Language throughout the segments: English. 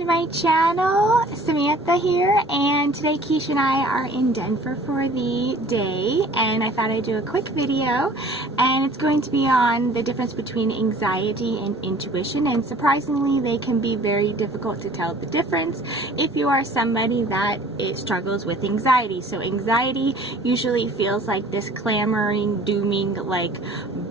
to my channel. Samantha here, and today Keisha and I are in Denver for the day, and I thought I'd do a quick video, and it's going to be on the difference between anxiety and intuition. And surprisingly, they can be very difficult to tell the difference if you are somebody that struggles with anxiety. So anxiety usually feels like this clamoring, dooming, like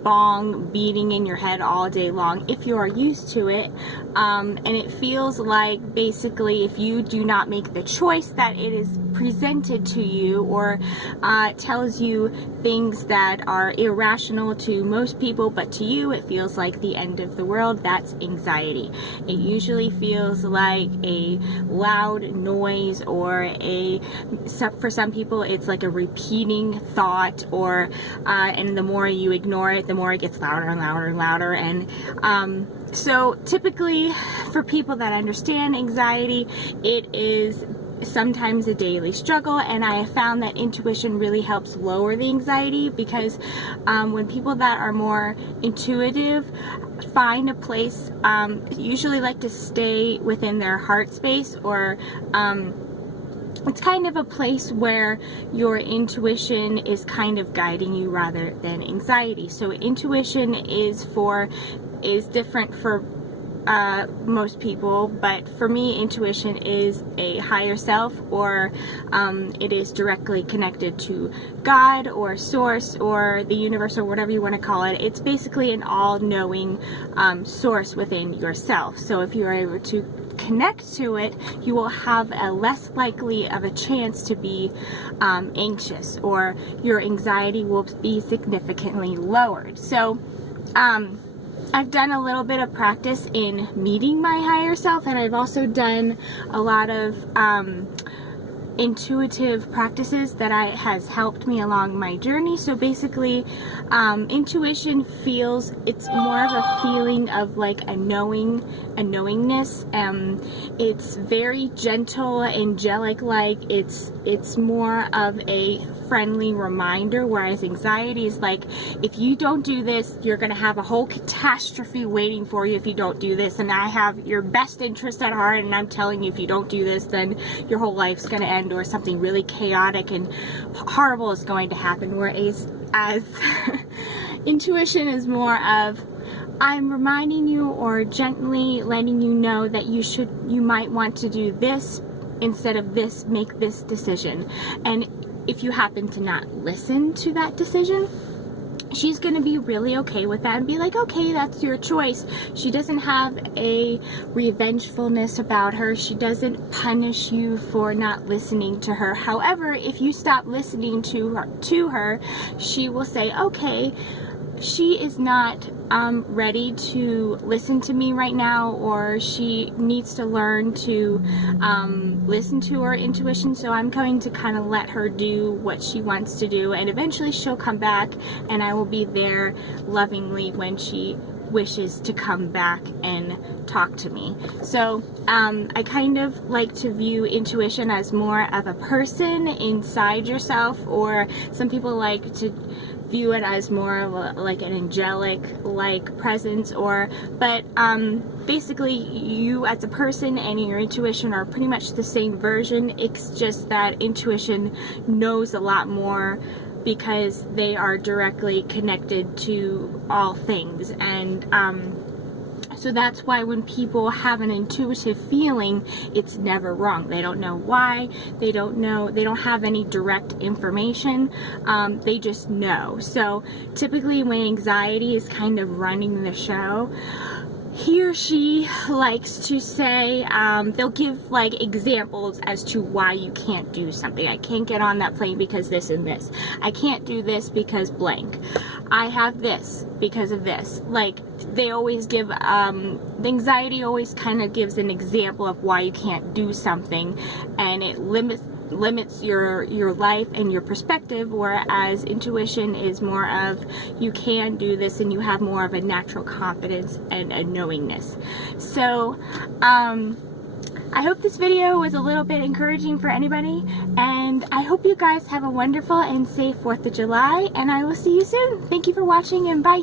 bong beating in your head all day long if you are used to it, and it feels like basically if you do not make the choice that it is presented to you, or tells you things that are irrational to most people, but to you it feels like the end of the world. That's anxiety. It usually feels like a loud noise, or for some people it's like a repeating thought, or and the more you ignore it, the more it gets louder and louder and louder. And so typically for people that understand anxiety, it is sometimes a daily struggle, and I have found that intuition really helps lower the anxiety, because when people that are more intuitive find a place, usually like to stay within their heart space, or it's kind of a place where your intuition is kind of guiding you rather than anxiety. So intuition is different for most people, but for me intuition is a higher self, or it is directly connected to God or source or the universe or whatever you want to call it. It's basically an all-knowing source within yourself. So if you're able to connect to it, you will have a less likely of a chance to be anxious, or your anxiety will be significantly lowered. So I've done a little bit of practice in meeting my higher self, and I've also done a lot of intuitive practices that has helped me along my journey. So basically, intuition feels, it's more of a feeling of like a knowingness. It's very gentle, angelic, like it's more of a friendly reminder, whereas anxiety is like, if you don't do this, you're gonna have a whole catastrophe waiting for you if you don't do this, and I have your best interest at heart, and I'm telling you, if you don't do this, then your whole life's gonna end, or something really chaotic and horrible is going to happen. Whereas intuition is more of, I'm reminding you, or gently letting you know that you might want to do this instead of this, make this decision. And if you happen to not listen to that decision, she's going to be really okay with that and be like, okay, that's your choice. She doesn't have a revengefulness about her. She doesn't punish you for not listening to her. However, if you stop listening to her, she will say, okay, she is not ready to listen to me right now, or she needs to learn to listen to her intuition, so I'm going to kind of let her do what she wants to do, and eventually she'll come back, and I will be there lovingly when she wishes to come back and talk to me. So I kind of like to view intuition as more of a person inside yourself, or some people like to view it as more of like an angelic like presence, but basically you as a person and your intuition are pretty much the same version. It's just that intuition knows a lot more, because they are directly connected to all things, and so that's why when people have an intuitive feeling, it's never wrong. They don't know why, they don't have any direct information, they just know. So typically when anxiety is kind of running the show, he or she likes to say, they'll give like examples as to why you can't do something. I can't get on that plane because this and this. I can't do this because blank. I have this because of this. Like, they always give, the anxiety always kind of gives an example of why you can't do something, and it limits your life and your perspective, whereas intuition is more of, you can do this, and you have more of a natural confidence and a knowingness. So I hope this video was a little bit encouraging for anybody, and I hope you guys have a wonderful and safe 4th of July, and I will see you soon. Thank you for watching, and bye.